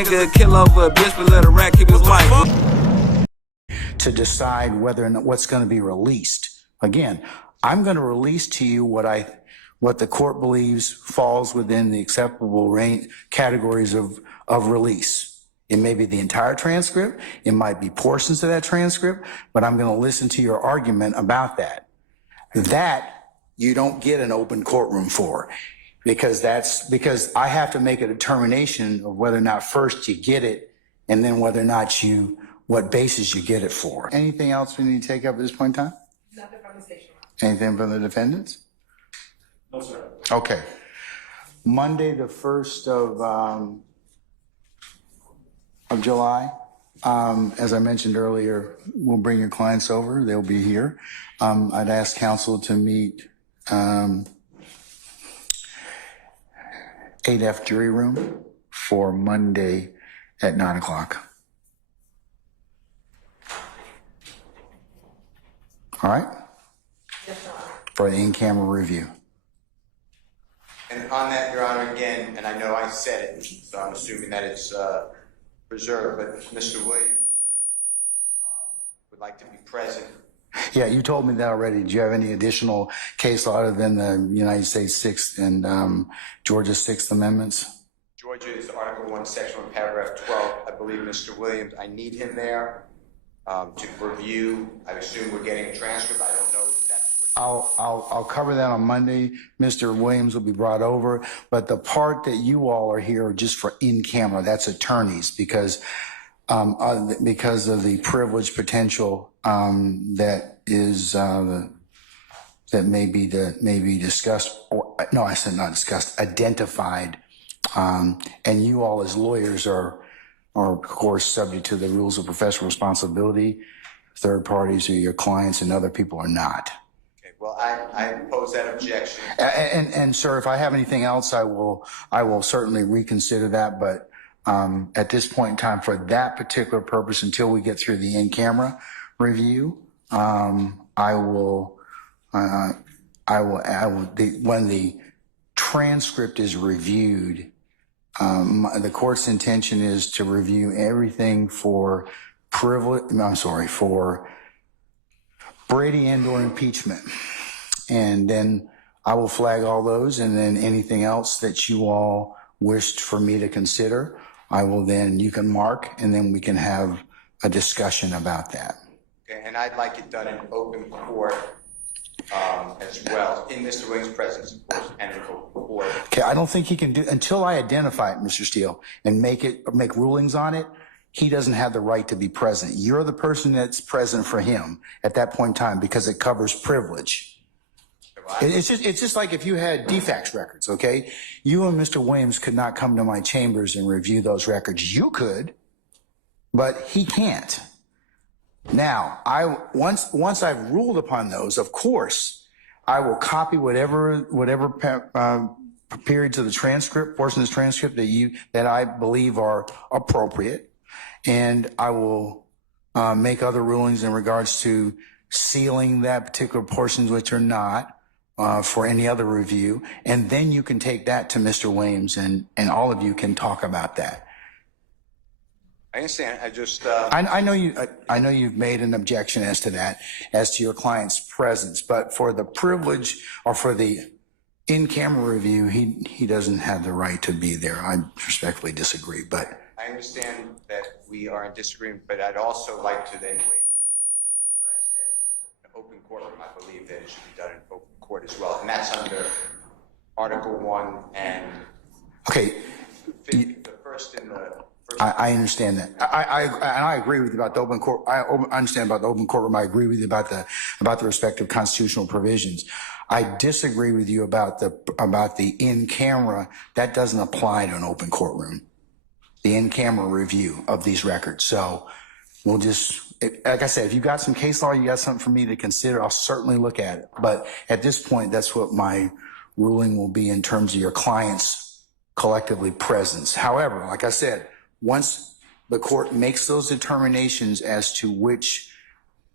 Nigga kill over a bitch, but let a rat keep his wife. To decide whether or not what's going to be released. Again, I'm going to release to you what the court believes falls within the acceptable range categories of release. It may be the entire transcript. It might be portions of that transcript, but I'm going to listen to your argument about that. That you don't get an open courtroom for, because because I have to make a determination of whether or not first you get it, and then whether or not what basis you get it for. Anything else we need to take up at this point in time? Nothing from the station. Anything from the defendants? No, sir. Okay. Monday, the 1st of July. As I mentioned earlier, we'll bring your clients over. They'll be here. I'd ask counsel to meet 8F jury room for Monday at 9 o'clock. All right? Yes, Your Honor. For the in-camera review. And on that, Your Honor, again, and I know I said it, so I'm assuming that it's preserved, but Mr. Williams would like to be present. Yeah, you told me that already. Do you have any additional case law other than the United States 6th and Georgia 6th Amendments? Georgia is Article 1, Section 1, Paragraph 12. I believe Mr. Williams, I need him there to review. I assume we're getting a transcript. I don't know if that's what... I'll cover that on Monday. Mr. Williams will be brought over, but the part that you all are here are just for in camera. That's attorneys, because of the privilege potential that is that may be discussed, or no, I said not discussed, identified, and you all as lawyers are of course subject to the rules of professional responsibility. Third parties or your clients and other people are not. Okay, well, I oppose that objection. And sir, if I have anything else, I will certainly reconsider that. But at this point in time, for that particular purpose, until we get through the in-camera review, when the transcript is reviewed, the court's intention is to review everything for Brady and/or impeachment. And then I will flag all those, and then anything else that you all wished for me to consider, you can mark, and then we can have a discussion about that. Okay, and I'd like it done in open court as well, in Mr. Williams' presence, of course, and in open court. Okay, I don't think he can do, until I identify it, Mr. Steele, and make rulings on it, he doesn't have the right to be present. You're the person that's present for him at that point in time, because it covers privilege. It's just like if you had DFAX records, okay? You and Mr. Williams could not come to my chambers and review those records. You could, but he can't. Now, once I've ruled upon those, of course, I will copy whatever periods of the transcript, portions of the transcript that I believe are appropriate, and I will make other rulings in regards to sealing that particular portions which are not for any other review, and then you can take that to Mr. Williams, and all of you can talk about that. I understand. I just I know you've made an objection as to that, as to your client's presence, but for the privilege or for the in-camera review, he doesn't have the right to be there. I respectfully disagree, but I understand that we are in disagreement, but I'd also like to then waive what I said was an open courtroom. I believe that it should be done in open court as well, and that's under Article 1 and okay. 50, the first in the. I understand that. I agree with you about the open court. I understand about the open courtroom. I agree with you about the respective constitutional provisions. I disagree with you about the in-camera. That doesn't apply to an open courtroom. The in-camera review of these records. So we'll like I said, if you got some case law, you got something for me to consider, I'll certainly look at it. But at this point, that's what my ruling will be in terms of your client's collectively presence. However, like I said, once the court makes those determinations as to which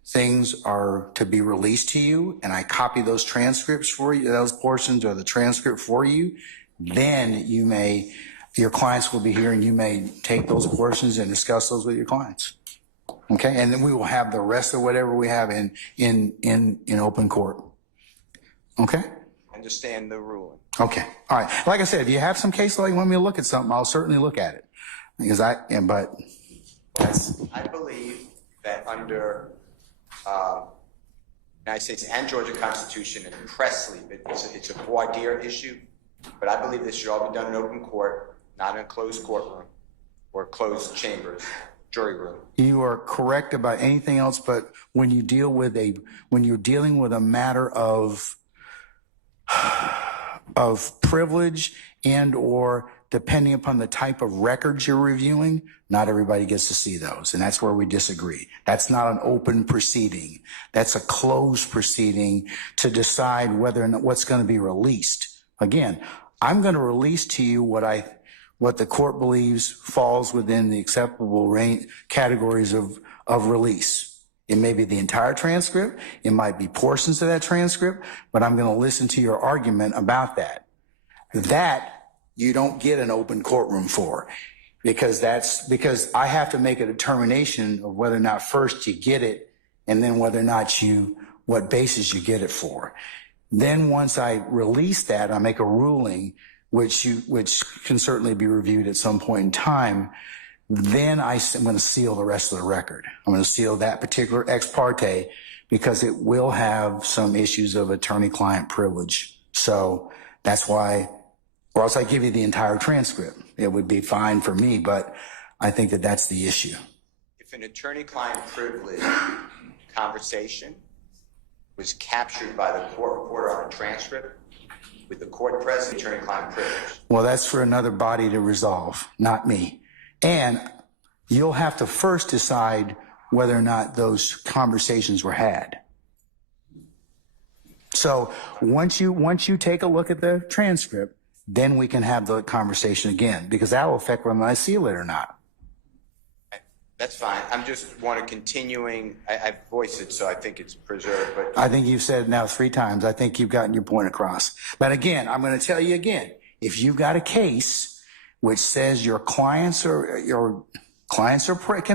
things are to be released to you, and I copy those transcripts for you, those portions or the transcript for you, then you may your clients will be here and you may take those portions and discuss those with your clients. Okay, and then we will have the rest of whatever we have in open court. Okay? Understand the ruling. Okay. All right. Like I said, if you have some case law you want me to look at something, I'll certainly look at it. Because but that's... I believe that under United States and Georgia Constitution and Presley, it's a voir dire issue, but I believe this should all be done in open court, not in a closed courtroom or closed chambers, jury room. You are correct about anything else, but when you're dealing with a matter of privilege and or depending upon the type of records you're reviewing, not everybody gets to see those. And that's where we disagree. That's not an open proceeding. That's a closed proceeding to decide whether or not what's going to be released. Again, I'm going to release to you what the court believes falls within the acceptable range categories of release. It may be the entire transcript. It might be portions of that transcript, but I'm going to listen to your argument about that. That you don't get an open courtroom for, because I have to make a determination of whether or not first you get it and then whether or not what basis you get it for. Then once I release that, I make a ruling, which can certainly be reviewed at some point in time. Then I'm going to seal the rest of the record. I'm going to seal that particular ex parte because it will have some issues of attorney-client privilege. So that's why, or else I give you the entire transcript. It would be fine for me, but I think that that's the issue. If an attorney-client privilege conversation was captured by the court reporter on a transcript with the court present, attorney-client privilege. Well, that's for another body to resolve, not me. And you'll have to first decide whether or not those conversations were had. So once you take a look at the transcript, then we can have the conversation again, because that will affect whether I seal it or not. That's fine. I'm just want to continuing. I've voiced it, so I think it's preserved. But I think you've said it now 3 times. I think you've gotten your point across. But again, I'm going to tell you again, if you've got a case which says your clients can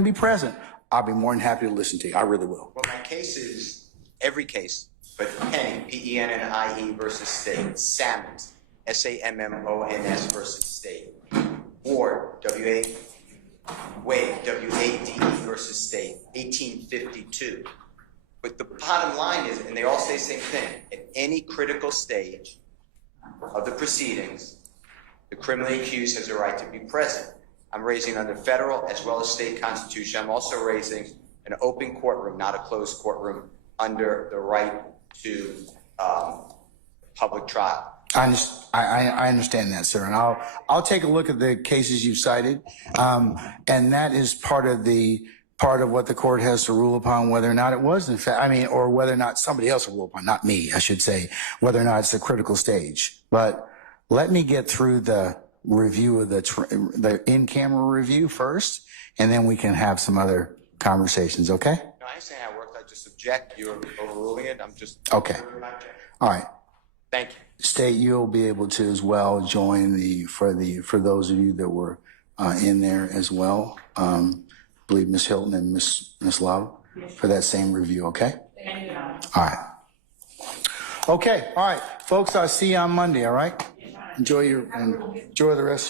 be present, I'll be more than happy to listen to you. I really will. Well, my case is every case, but Penny, P-E-N-N-I-E versus State, Sammons, S-A-M-M-O-N-S versus State, Ward, Wade, W-A-D-E versus State, 1852. But the bottom line is, and they all say the same thing, at any critical stage of the proceedings, the criminally accused has a right to be present. I'm raising under federal as well as state constitution. I'm also raising an open courtroom, not a closed courtroom, under the right to public trial. I understand that, sir, and I'll take a look at the cases you've cited, and that is part of what the court has to rule upon, whether or not it was in fact, or whether or not somebody else will rule upon, not me, I should say, whether or not it's a critical stage. But let me get through the review of the in-camera review first, and then we can have some other conversations. Okay? No, I ain't saying I worked. I just object. You're overruling it. I'm just okay. All right. Thank you. State, you'll be able to as well join for those of you that were in there as well. I believe Ms. Hilton and Ms. Love for that same review. Okay. Thank you. All right. Okay. All right, folks. I'll see you on Monday. All right. Enjoy the rest of